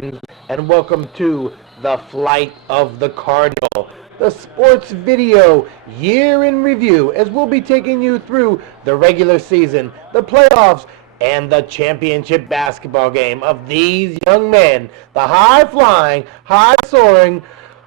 And welcome to the Flight of the Cardinal, the sports video year in review, as we'll be taking you through the regular season, the playoffs, and the championship basketball game of these young men, the high-flying, high-soaring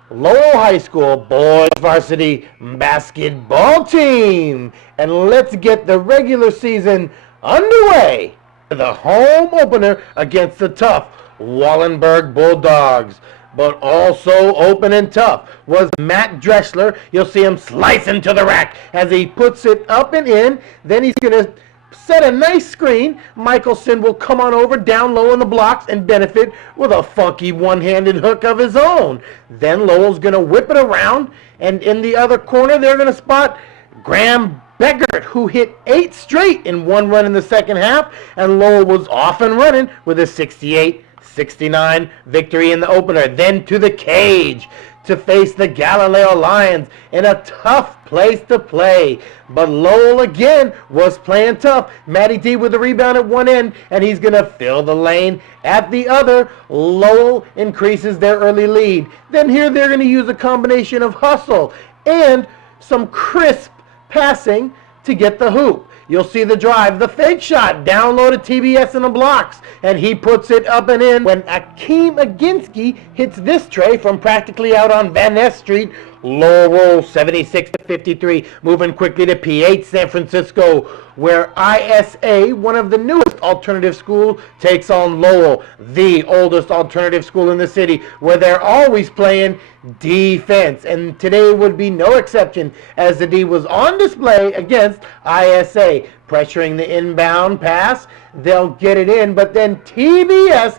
Lowell High School boys varsity basketball team. And let's get the regular season underway. The home opener against the tough Wallenberg Bulldogs. But also open and tough was Matt Dressler. You'll see him slicing to the rack as he puts it up and in. Then he's going to set a nice screen. Michelson will come on over down low in the blocks and benefit with a funky one-handed hook of his own. Then Lowell's going to whip it around, and in the other corner they're going to spot Graham Beckert, who hit 8 straight in one run in the second half, and Lowell was off and running with a 68-69 victory in the opener. Then to the cage to face the Galileo Lions in a tough place to play. But Lowell again was playing tough. Matty D with the rebound at one end, and he's going to fill the lane at the other. Lowell increases their early lead. Then here they're going to use a combination of hustle and some crisp passing to get the hoop. You'll see the drive, the fake shot, down low to TBS in the blocks, and he puts it up and in when Akeem Aginski hits this tray from practically out on Van Ness Street. Lowell 76-53, moving quickly to P8 San Francisco, where ISA, one of the newest alternative schools, takes on Lowell, the oldest alternative school in the city, where they're always playing defense. And today would be no exception, as the D was on display against ISA, pressuring the inbound pass. They'll get it in, but then TBS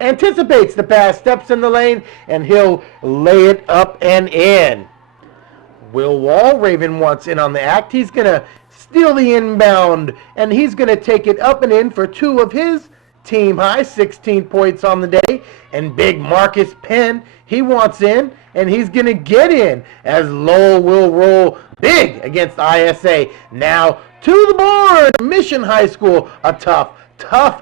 anticipates the pass, steps in the lane, and he'll lay it up and in. Will Walraven wants in on the act. He's going to steal the inbound, and he's going to take it up and in for 2 of his team high, 16 points on the day. And big Marcus Penn, he wants in, and he's going to get in as Lowell will roll big against ISA. Now to the board, Mission High School, a tough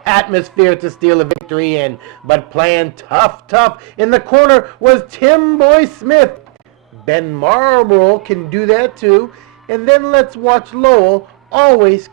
atmosphere to steal a victory in, but playing tough in the corner was Tim Boy Smith. Ben Marlborough can do that too. And then let's watch Lowell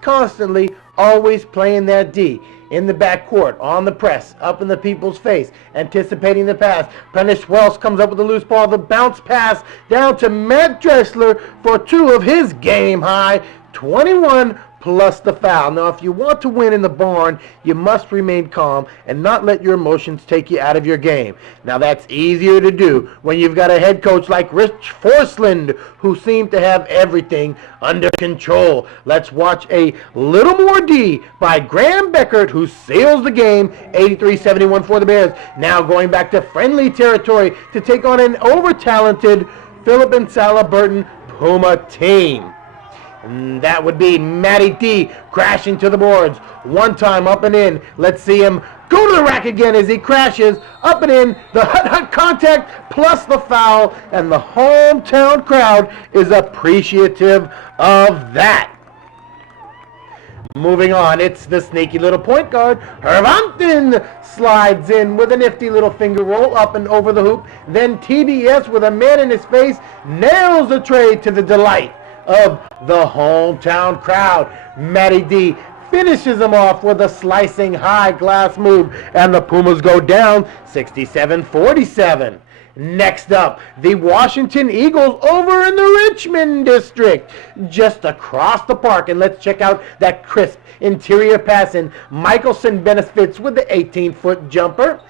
constantly playing that D in the backcourt, on the press, up in the people's face, anticipating the pass. Prentice Wells comes up with a loose ball, the bounce pass down to Matt Dressler for 2 of his game high, 21 plus the foul. Now, if you want to win in the barn, you must remain calm and not let your emotions take you out of your game. Now, that's easier to do when you've got a head coach like Rich Forsland, who seemed to have everything under control. Let's watch a little more D by Graham Beckert, who seals the game, 83-71 for the Bears. Now going back to friendly territory to take on an over-talented Phillip and Salah Burton Puma team. And that would be Matty D crashing to the boards. One time up and in. Let's see him go to the rack again as he crashes up and in. The hut contact plus the foul. And the hometown crowd is appreciative of that. Moving on, it's the sneaky little point guard. Herb Hampton slides in with a nifty little finger roll up and over the hoop. Then TBS with a man in his face nails the tray to the delight of the hometown crowd. Matty D finishes him off with a slicing high glass move, and the Pumas go down 67-47. Next up, the Washington Eagles over in the Richmond district, just across the park. And let's check out that crisp interior passing. Michelson benefits with the 18-foot jumper.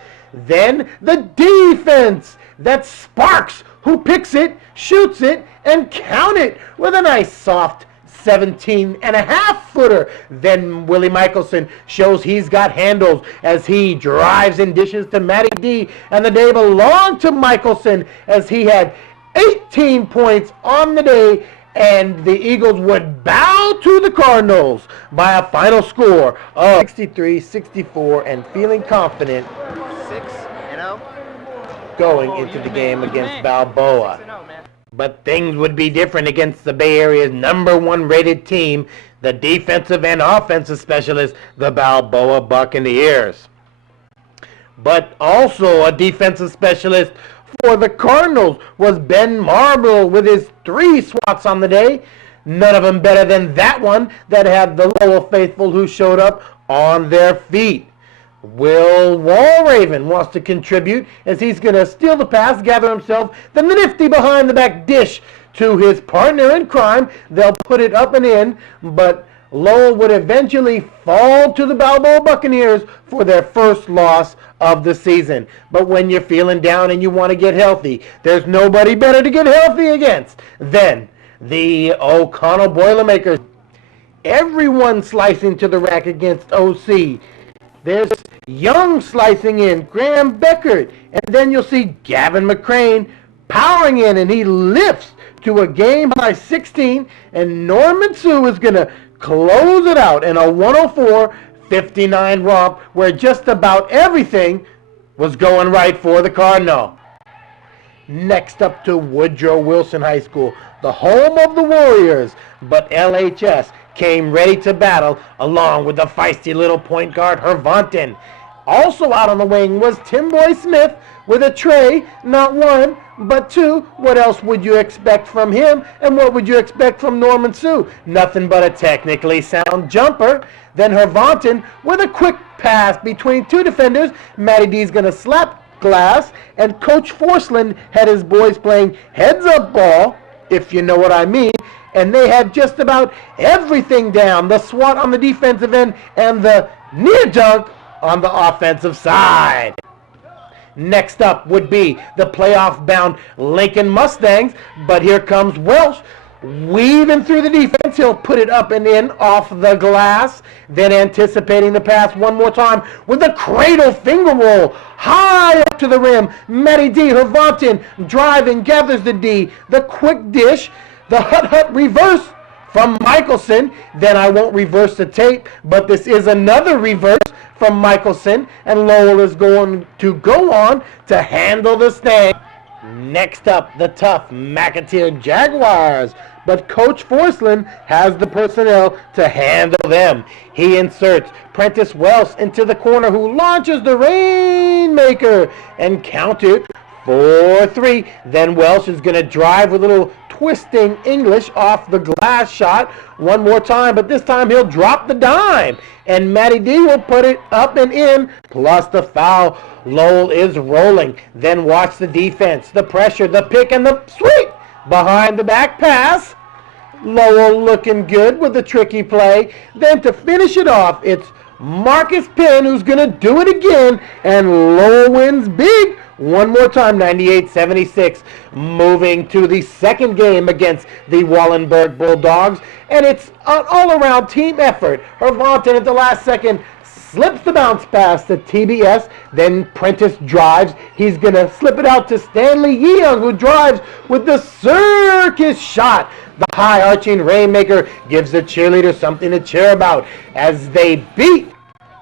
Then the defense, that's Sparks, who picks it, shoots it, and count it with a nice soft 17-and-a-half-footer. Then Willie Michelson shows he's got handles as he drives and dishes to Matty D. And the day belonged to Michelson as he had 18 points on the day. And the Eagles would bow to the Cardinals by a final score of 63-64 and feeling confident 6-0 going into the game against Balboa. But things would be different against the Bay Area's #1 rated team, the defensive and offensive specialists, the Balboa Buccaneers. But also a defensive specialist for the Cardinals was Ben Marble with his 3 swats on the day. None of them better than that one that had the Lowell faithful who showed up on their feet. Will Walraven wants to contribute as he's going to steal the pass, gather himself the nifty behind-the-back dish to his partner in crime. They'll put it up and in, but Lowell would eventually fall to the Balboa Buccaneers for their first loss of the season. But when you're feeling down and you want to get healthy, there's nobody better to get healthy against than the O'Connell Boilermakers. Everyone slicing to the rack against OC. There's Young slicing in, Graham Beckert, and then you'll see Gavin McCrane powering in, and he lifts to a game-high 16, and Norman Sue is going to close it out in a 104-59 romp where just about everything was going right for the Cardinal. Next up to Woodrow Wilson High School, the home of the Warriors, but LHS came ready to battle along with the feisty little point guard Hervanten. Also out on the wing was Tim Boy Smith with a tray, not one, but two. What else would you expect from him, and what would you expect from Norman Sue? Nothing but a technically sound jumper. Then Hervanten with a quick pass between two defenders. Matty D's going to slap glass, and Coach Forsland had his boys playing heads-up ball, if you know what I mean, and they had just about everything down. The swat on the defensive end and the near dunk on the offensive side. Next up would be the playoff-bound Lincoln Mustangs, but here comes Welsh weaving through the defense. He'll put it up and in off the glass, then anticipating the pass one more time with the cradle finger roll high up to the rim. Matty D. Hervanten driving, gathers the D, the quick dish, the hut reverse from Michelson. Then I won't reverse the tape, but this is another reverse from Michelson, and Lowell is going to go on to handle the snag. Next up, the tough McAteer Jaguars, but Coach Forsland has the personnel to handle them. He inserts Prentice Wells into the corner, who launches the Rainmaker and counted for 3. Then Welsh is going to drive with a little twisting English off the glass shot one more time, but this time he'll drop the dime, and Matty D will put it up and in, plus the foul. Lowell is rolling. Then watch the defense, the pressure, the pick, and the sweep behind the back pass. Lowell looking good with the tricky play. Then to finish it off, it's Marcus Penn who's going to do it again, and Lowell wins big one more time, 98-76, moving to the second game against the Wallenberg Bulldogs, and it's an all-around team effort. Hervanten at the last second slips the bounce pass to TBS, then Prentice drives. He's going to slip it out to Stanley Yeung, who drives with the circus shot. The high-arching Rainmaker gives the cheerleaders something to cheer about as they beat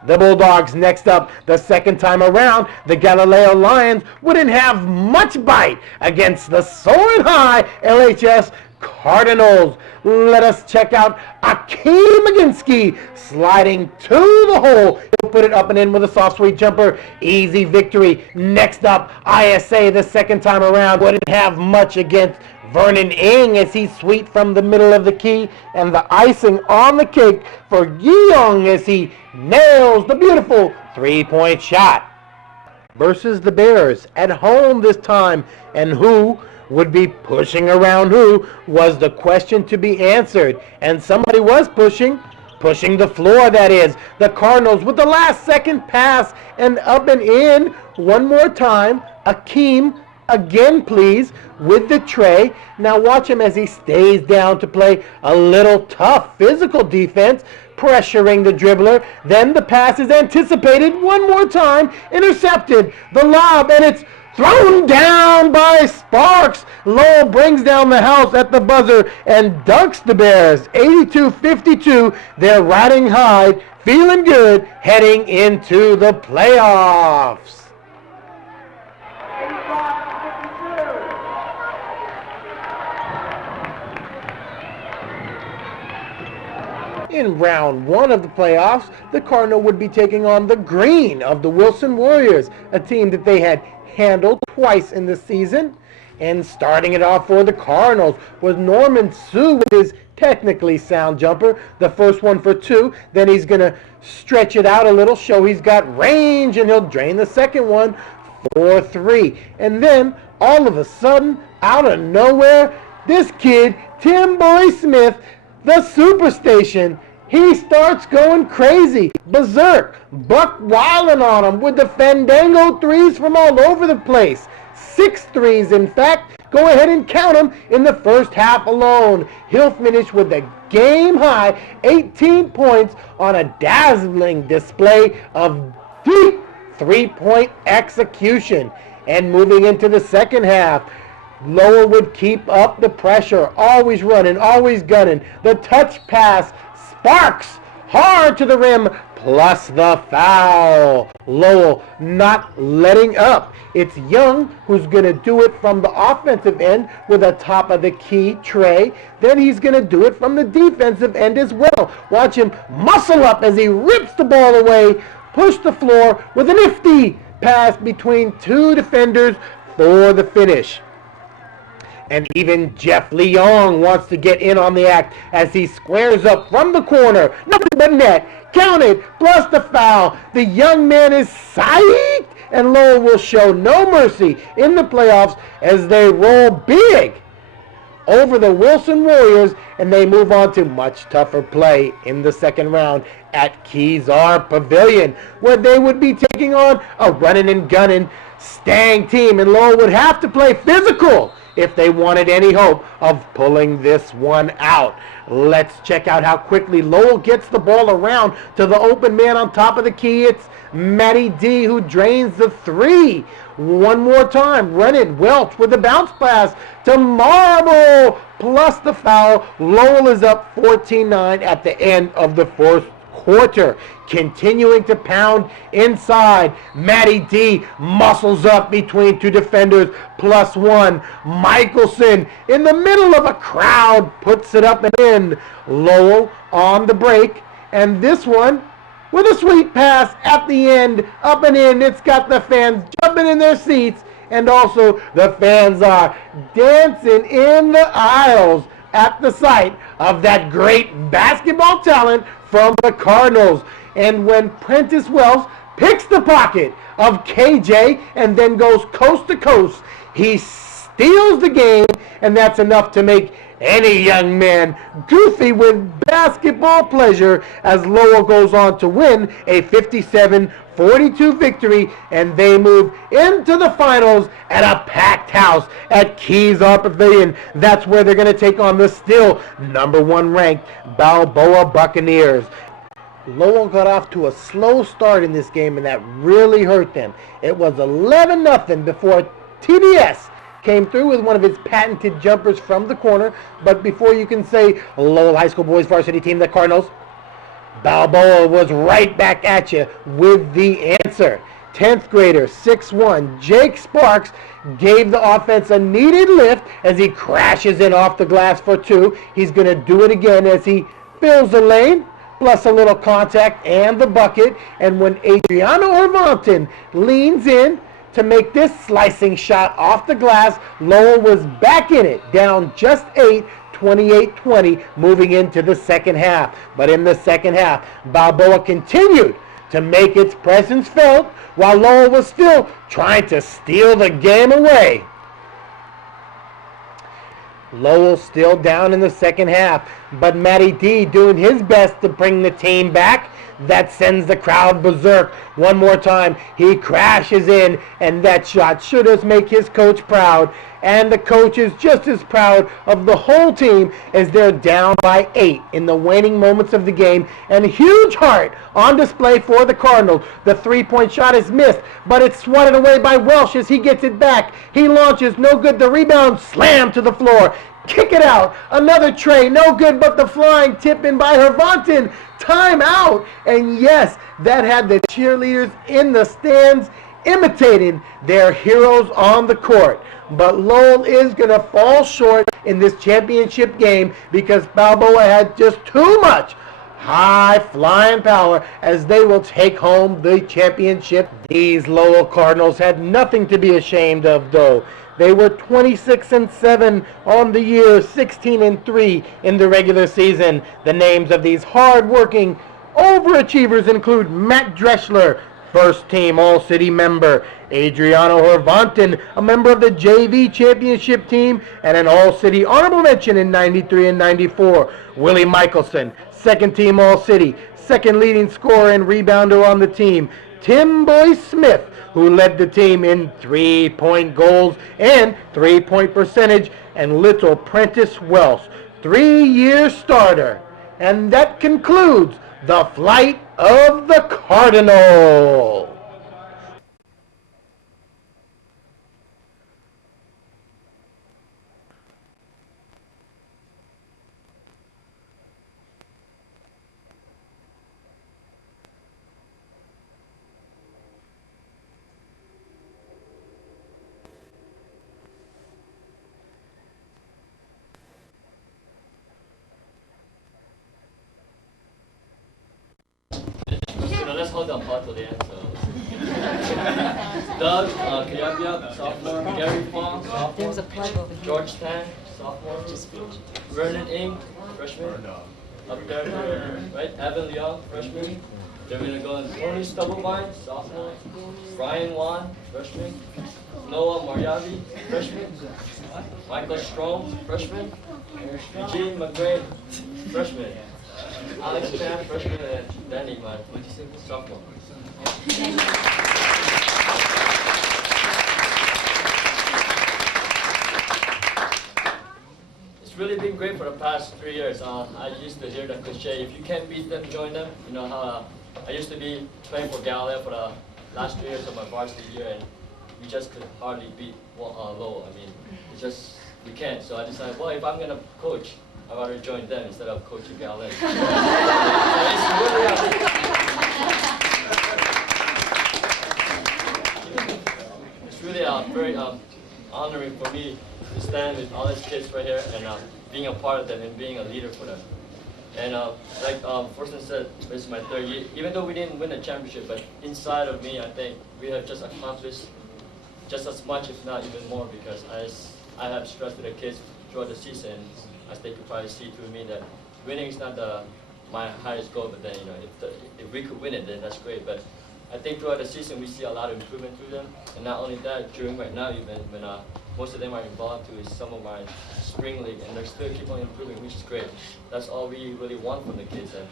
the Bulldogs. Next up, the second time around, the Galileo Lions wouldn't have much bite against the soaring high LHS Cardinals. Let us check out Akeem Maginski sliding to the hole. He'll put it up and in with a soft, sweet jumper. Easy victory. Next up, ISA the second time around wouldn't have much against Vernon Ing as he sweet from the middle of the key, and the icing on the cake for Yeong as he nails the beautiful three-point shot. Versus the Bears at home this time, and who would be pushing around who was the question to be answered, and somebody was pushing the floor, that is. The Cardinals with the last second pass and up and in one more time. Akeem again, please, with the tray. Now watch him as he stays down to play a little tough physical defense, pressuring the dribbler. Then the pass is anticipated one more time, intercepted, the lob, and it's thrown down by Sparks. Lowell brings down the house at the buzzer and dunks the Bears. 82-52, they're riding high, feeling good, heading into the playoffs. In round one of the playoffs, the Cardinal would be taking on the green of the Wilson Warriors, a team that they had handled twice in the season. And starting it off for the Cardinals was Norman Sue with his technically sound jumper. The first one for two. Then he's going to stretch it out a little, show he's got range, and he'll drain the second one for three. And then, all of a sudden, out of nowhere, this kid, Tim Boy Smith, the Superstation, he starts going crazy, berserk, buck wilding on him with the Fandango threes from all over the place. 6 threes, in fact. Go ahead and count them in the first half alone. He'll finish with a game-high 18 points on a dazzling display of deep three-point execution. And moving into the second half, Lowell would keep up the pressure, always running, always gunning. The touch pass sparks hard to the rim, plus the foul. Lowell not letting up. It's Young who's going to do it from the offensive end with a top of the key tray. Then he's going to do it from the defensive end as well. Watch him muscle up as he rips the ball away, push the floor with a nifty pass between two defenders for the finish. And even Jeff Leong wants to get in on the act as he squares up from the corner. Nothing but net. Counted, plus the foul. The young man is psyched, and Lowell will show no mercy in the playoffs as they roll big over the Wilson Warriors, and they move on to much tougher play in the second round at Kezar Pavilion, where they would be taking on a running and gunning Stang team, and Lowell would have to play physical if they wanted any hope of pulling this one out. Let's check out how quickly Lowell gets the ball around to the open man on top of the key. It's Matty D who drains the three. One more time, run it. Welch with the bounce pass to Marble, plus the foul. Lowell is up 14-9 at the end of the first quarter. Continuing to pound inside, Matty D muscles up between two defenders, plus one. Michelson in the middle of a crowd puts it up and in. Lowell on the break, and this one with a sweet pass at the end, up and in. It's got the fans jumping in their seats, and also the fans are dancing in the aisles at the sight of that great basketball talent from the Cardinals. And when Prentice Wells picks the pocket of KJ and then goes coast to coast, he steals the game, and that's enough to make any young man goofy with basketball pleasure as Lowell goes on to win a 57-42 victory, and they move into the finals at a packed house at Kezar Pavilion. That's where they're going to take on the still number one ranked Balboa Buccaneers. Lowell got off to a slow start in this game, and that really hurt them. It was 11-0 before TBS came through with one of his patented jumpers from the corner. But before you can say Lowell High School boys varsity team, the Cardinals, Balboa was right back at you with the answer. 10th grader, 6'1", Jake Sparks gave the offense a needed lift as he crashes in off the glass for two. He's going to do it again as he fills the lane, plus a little contact and the bucket. And when Adriano Orvanton leans in to make this slicing shot off the glass, Lowell was back in it, down just 8, 28-20, moving into the second half. But in the second half, Balboa continued to make its presence felt while Lowell was still trying to steal the game away. Lowell still down in the second half, but Matty D doing his best to bring the team back. That sends the crowd berserk. One more time, he crashes in, and that shot should have made his coach proud. And the coach is just as proud of the whole team as they're down by 8 in the waning moments of the game. And huge heart on display for the Cardinals. The three-point shot is missed, but it's swatted away by Welsh as he gets it back. He launches, no good. The rebound slammed to the floor. Kick it out. Another tray, no good, but the flying tip in by Hervanton. Timeout. And yes, that had the cheerleaders in the stands imitating their heroes on the court. But Lowell is going to fall short in this championship game because Balboa had just too much high flying power as they will take home the championship. These Lowell Cardinals had nothing to be ashamed of, though. They were 26-7 on the year, 16-3 in the regular season. The names of these hard-working overachievers include Matt Dreschler, first team All-City member, Adriano Hervanten, a member of the JV championship team and an All-City honorable mention in 93 and 94, Willie Michelson, second team All-City, second leading scorer and rebounder on the team, Tim Boy Smith, who led the team in three-point goals and three-point percentage, and little Prentice Welsh, 3-year starter. And that concludes the flight of the Cardinal. Let's hold that part till the end. So. Doug Kayabia, sophomore. Gary Fong, sophomore. There's a plug over here. George Tan, sophomore. Vernon Ing, freshman. Up there, right? Evan Leong, freshman. They're going to go on Tony Stubblebine, sophomore. Brian Wan, freshman. Noah Mariavi, freshman. Michael Strom, freshman. Eugene McGrain, freshman. Alex Chan, freshman, and Danny, my sophomore. It's really been great for the past 3 years. I used to hear the cliche, if you can't beat them, join them. You know how I used to be playing for Galileo for the last 3 years of my varsity year, and we just could hardly beat Lowell. I mean, it's just, we can't. So I decided, well, if I'm going to coach, I'd rather join them instead of coaching Galileo. It's really very honoring for me to stand with all these kids right here and being a part of them and being a leader for them. And like Forsen said, this is my 3rd year. Even though we didn't win the championship, but inside of me, I think we have just accomplished just as much, if not even more, because I have stressed to the kids throughout the season, as they could probably see through me, that winning is not my highest goal. But then, you know, if we could win it, then that's great. But I think throughout the season we see a lot of improvement through them, and not only that, during right now even when most of them are involved to is some of my spring league, and they still keep on improving, which is great. That's all we really want from the kids, and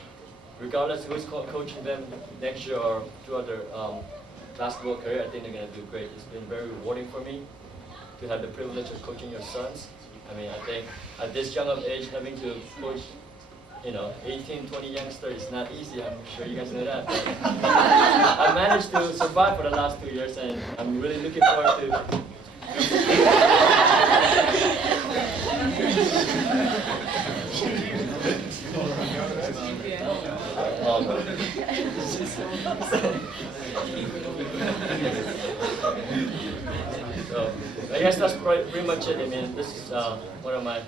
regardless who's coaching them next year or throughout their basketball career, I think they're going to do great. It's been very rewarding for me to have the privilege of coaching your sons. I mean, I think at this young of age, having to coach, you know, 18, 20 youngsters is not easy. I'm sure you guys know that. But I managed to survive for the last 2 years, and I'm really looking forward to. So, I guess that's pretty much it. I mean, this is one of my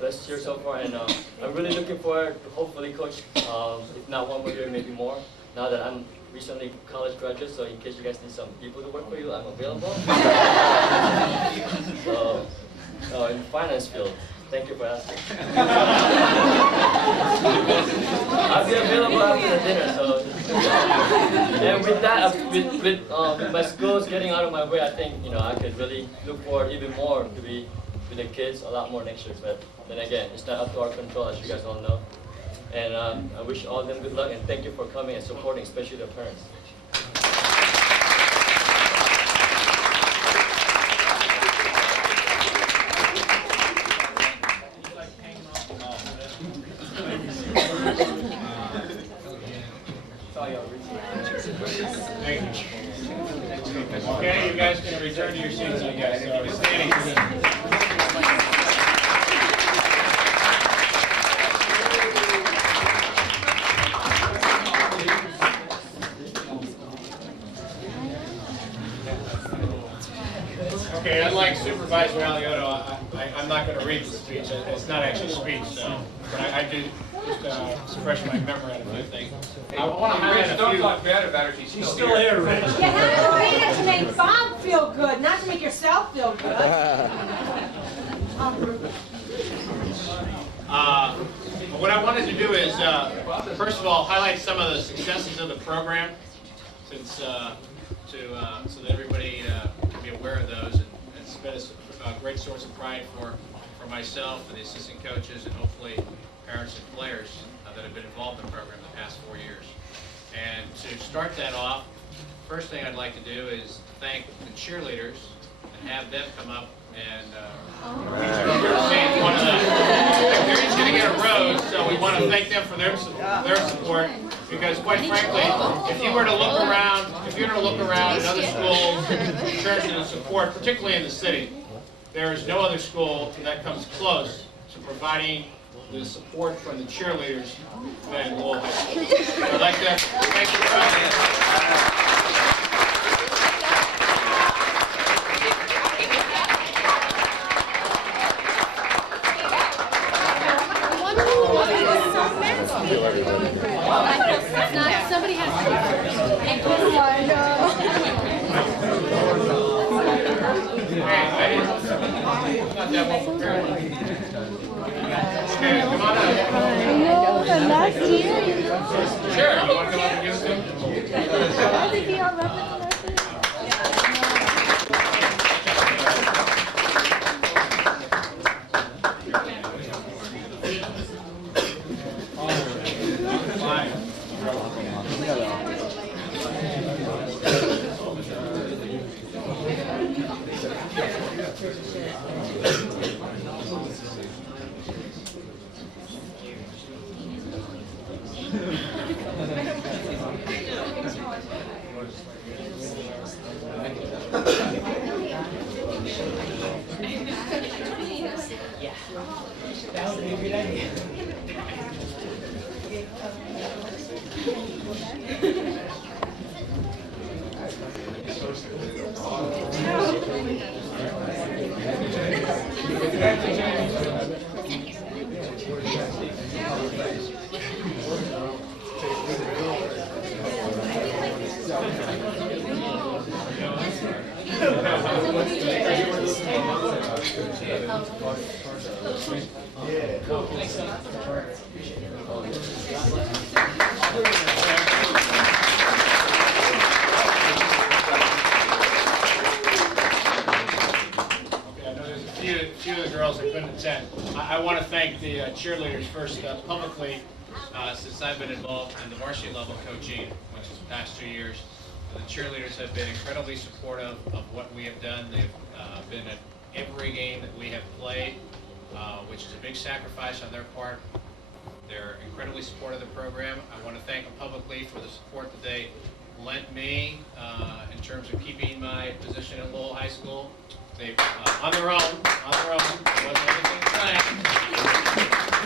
best years so far, and I'm really looking forward to hopefully coach, if not one more year, maybe more. Now that I'm recently college graduate, so in case you guys need some people to work for you, I'm available. So, in the finance field, thank you for asking. I'll be available after the dinner, so. And with that, with my schools getting out of my way, I think, you know, I could really look forward even more to be with the kids a lot more next year. But then again, it's not up to our control, as you guys all know. And I wish all of them good luck, and thank you for coming and supporting, especially their parents. Okay, you guys can return to your seats, I guess. So, standing. Okay, unlike Supervisor Aliotto, I'm not not going to read the speech. It's not actually a speech, so, but I do just refresh my memory on a few things. I want to highlight a few. Don't talk bad about her. She's still here, Rich. You have to read it to make Bob feel good, not to make yourself feel good. What I wanted to do is, first of all, highlight some of the successes of the program, since so that everybody can be aware of those. And it's been a great source of pride for myself, for the assistant coaches, and hopefully parents and players that have been involved in the program the past 4 years. And to start that off, first thing I'd like to do is thank the cheerleaders and have them come up and one of the, they're each going to get a rose, so we want to thank them for their support, because quite frankly, if you were to look around at other schools in terms of the support, particularly in the city, there is no other school that comes close to providing the support from the cheerleaders than Lowell High School. So I'd like to thank you for that. Somebody has to. Not that well prepared. Okay, come on up. The last year, you know. Sure, you want to come up and give it to him? Why did he all represent? That would be a good idea. Few of the girls that couldn't attend. I want to thank the cheerleaders first publicly, since I've been involved in the varsity level coaching, which is the past 2 years. The cheerleaders have been incredibly supportive of what we have done. They've been at every game that we have played, which is a big sacrifice on their part. They're incredibly supportive of the program. I want to thank them publicly for the support that they lent me in terms of keeping my position at Lowell High School. They, on their own, it wasn't anything planned,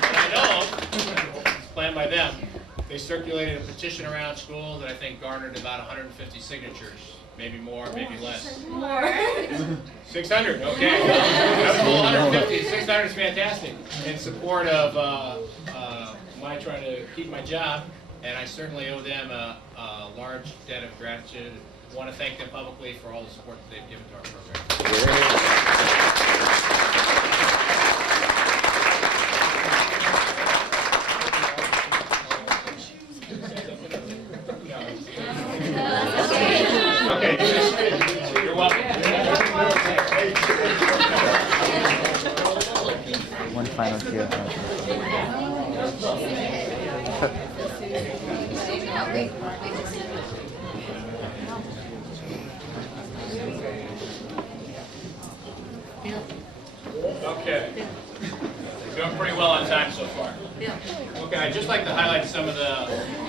but I know it's planned by them. They circulated a petition around school that I think garnered about 150 signatures, maybe more, maybe less. More. 600, okay. That was 150, 600 is fantastic, in support of my trying to keep my job, and I certainly owe them a large debt of gratitude. I want to thank them publicly for all the support that they've given to our program. Okay, you're welcome. One final cheer. Okay. You're doing pretty well on time so far. Okay, I'd just like to highlight some of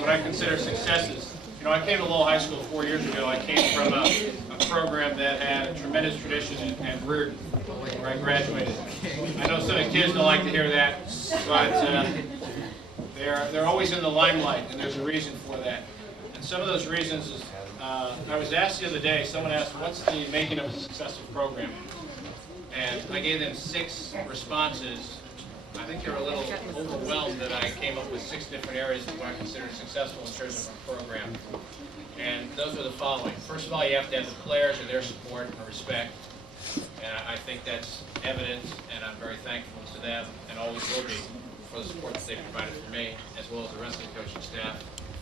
what I consider successes. You know, I came to Lowell High School 4 years ago. I came from a program that had a tremendous tradition at Reardon, where I graduated. I know some of the kids don't like to hear that, but they're always in the limelight, and there's a reason for that. And some of those reasons is, I was asked the other day, someone asked, what's the making of a successful program? And I gave them 6 responses. I think they were a little overwhelmed that I came up with 6 different areas of what I considered successful in terms of our program. And those are the following. First of all, you have to have the players and their support and respect. And I think that's evident, and I'm very thankful to them, and always will be, for the support that they provided for me, as well as the rest of the coaching staff,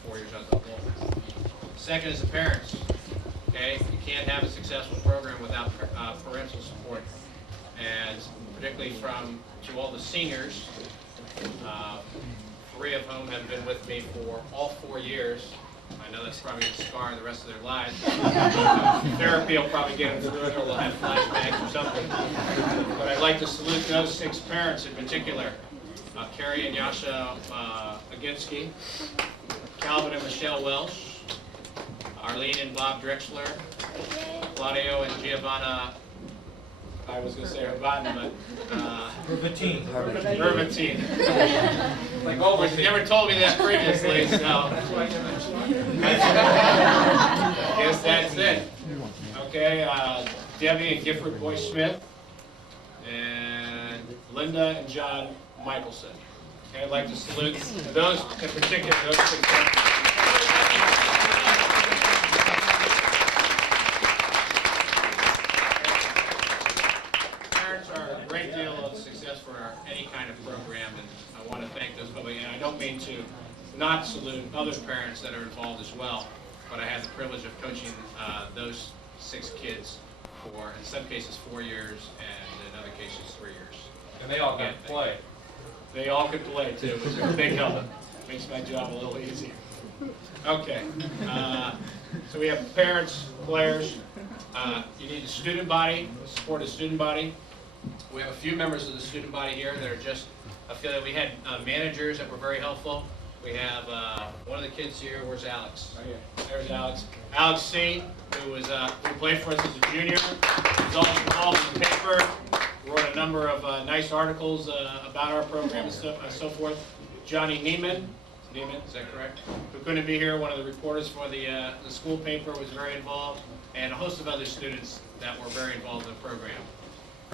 4 years I was at Lowell. Second is the parents. Okay, you can't have a successful program without parental support, and particularly to all the seniors, 3 of whom have been with me for all 4 years. I know that's probably going to scar the rest of their lives. Therapy will probably get them through it, or they'll have flashbacks or something. But I'd like to salute those 6 parents in particular. Carrie and Yasha Aginski, Calvin and Michelle Welsh, Arlene and Bob Drexler, Claudio and Giovanna, I was going to say Urban, but Urbatine. Like always, you never told me that previously, so guess that's it. Okay, Debbie and Gifford Boyce Smith, and Linda and John Michelson. Okay, I'd like to salute those in particular, those 6 parents. Any kind of program, and I want to thank those public, and I don't mean to not salute other parents that are involved as well, but I had the privilege of coaching those 6 kids for, in some cases, 4 years, and in other cases, 3 years. And they all got to play. They all could play too, which is a big help. Makes my job a little easier. Okay, so we have parents, players. You need a student body, support a student body. We have a few members of the student body here that are just affiliated. We had managers that were very helpful. We have one of the kids here. Where's Alex? Right here. There's Alex. Alex C., who played for us as a junior. He's also involved in the paper. Wrote a number of nice articles about our program and so forth. Johnny Neiman. Neiman, is that correct? Who couldn't be here. One of the reporters for the school paper was very involved, and a host of other students that were very involved in the program.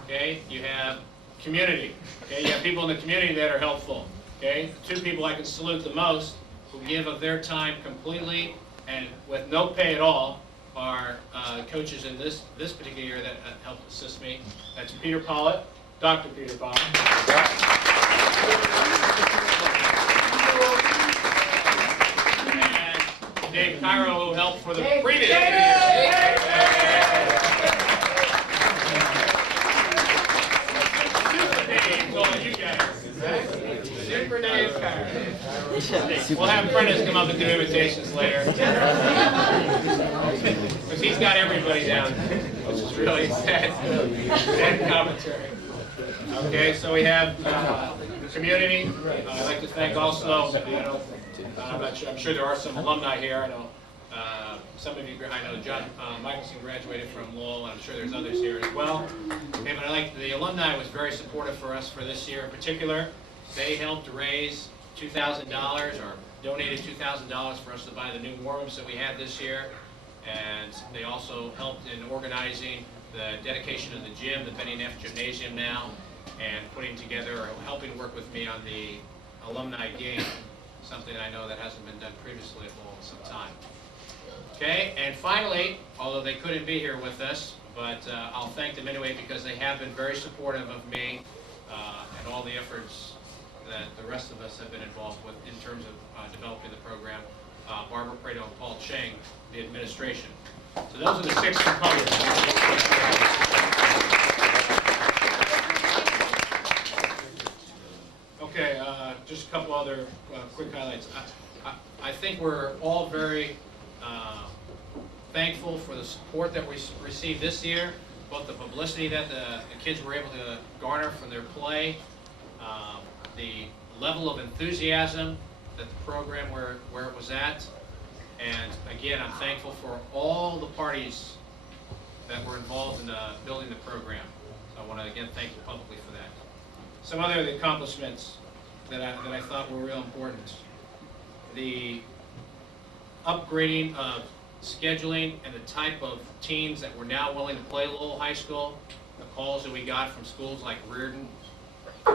Okay, you have community. Okay, you have people in the community that are helpful. Okay, 2 people I can salute the most who give of their time completely and with no pay at all are coaches in this particular year that helped assist me. That's Peter Pollitt, Dr. Peter Pollitt. And Dave Cairo, who helped for the previous year. We'll have Prentice come up and do invitations later. Because he's got everybody down, which is really sad commentary. Okay, so we have community. I'd like to thank also, I'm sure there are some alumni here. I know some of you, I know John Michelson graduated from Lowell, and I'm sure there's others here as well. Okay, but the alumni was very supportive for us for this year in particular. They helped raise $2,000 or donated $2,000 for us to buy the new warm-ups that we had this year. And they also helped in organizing the dedication of the gym, the Benny Neff Gymnasium now, and putting together or helping work with me on the alumni game, something I know that hasn't been done previously at Lowell in some time. Okay, and finally, although they couldn't be here with us, but I'll thank them anyway because they have been very supportive of me and all the efforts that the rest of us have been involved with in terms of developing the program. Barbara Prado and Paul Chang, the administration. So those are the 6 components. Okay, just a couple other quick highlights. I think we're all very thankful for the support that we received this year, both the publicity that the kids were able to garner from their play, the level of enthusiasm that the program where it was at, and again, I'm thankful for all the parties that were involved in building the program. So I want to again thank you publicly for that. Some other accomplishments that I thought were real important. The upgrading of scheduling and the type of teams that were now willing to play Lowell High School the calls that we got from schools like Reardon,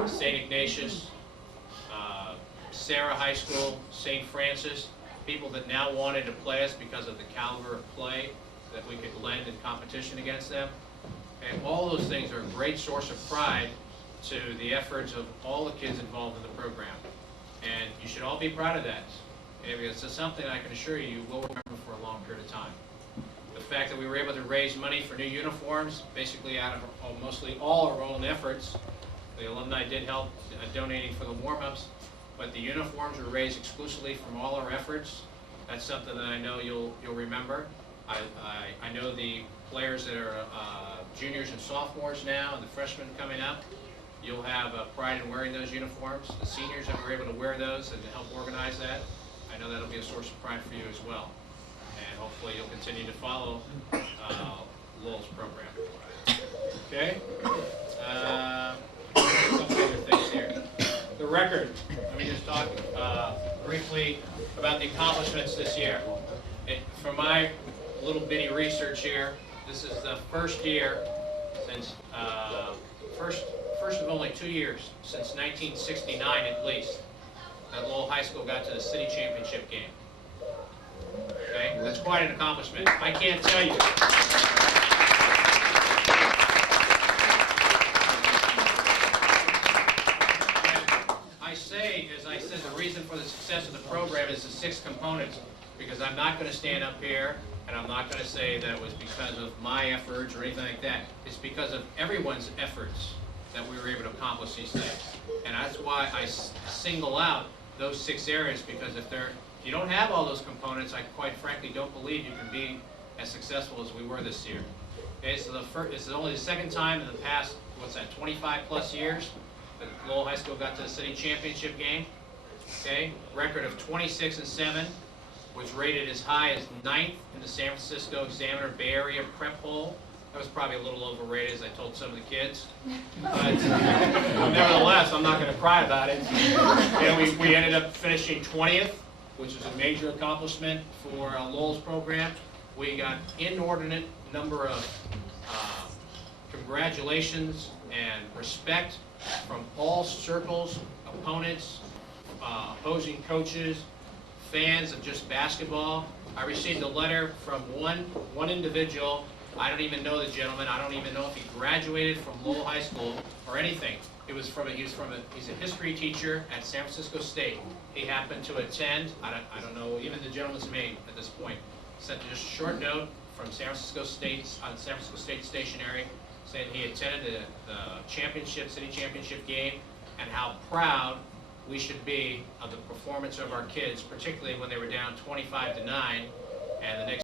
St. Ignatius, Sarah High School, St. Francis, people that now wanted to play us because of the caliber of play that we could lend in competition against them. And all those things are a great source of pride to the efforts of all the kids involved in the program. And you should all be proud of that, because it's something I can assure you will remember for a long period of time. The fact that we were able to raise money for new uniforms, basically out of mostly all our own efforts. The alumni did help donating for the warm-ups, but the uniforms were raised exclusively from all our efforts. That's something that I know you'll remember. I know the players that are juniors and sophomores now, and the freshmen coming up, you'll have pride in wearing those uniforms. The seniors that were able to wear those and to help organize that, I know that'll be a source of pride for you as well. And hopefully you'll continue to follow Lowell's program. Okay? Some other things here. The record. Let me just talk briefly about the accomplishments this year. From my little bitty research here, this is the first year since, first of only 2 years, since 1969 at least, that Lowell High School got to the city championship game. Okay, that's quite an accomplishment. I can't tell you. I say, as I said, the reason for the success of the program is the 6 components, because I'm not going to stand up here and I'm not going to say that it was because of my efforts or anything like that. It's because of everyone's efforts that we were able to accomplish these things. And that's why I single out those 6 areas, because if you don't have all those components, I quite frankly don't believe you can be as successful as we were this year. Okay, so this is only the second time in the past, 25 plus years that Lowell High School got to the city championship game. Okay, record of 26-7, was rated as high as 9th in the San Francisco Examiner Bay Area prep poll. That was probably a little overrated, as I told some of the kids. But nevertheless, I'm not going to cry about it. And we ended up finishing 20th, which is a major accomplishment for Lowell's program. We got inordinate number of congratulations and respect from all circles, opponents, opposing coaches, fans of just basketball. I received a letter from one individual. I don't even know the gentleman. I don't even know if he graduated from Lowell High School or anything. He's a history teacher at San Francisco State. He happened to attend. I don't know even the gentleman's name at this point. Sent just a short note from San Francisco State on San Francisco State stationery saying he attended the city championship game, and how proud we should be of the performance of our kids, particularly when they were down 25-9, and the next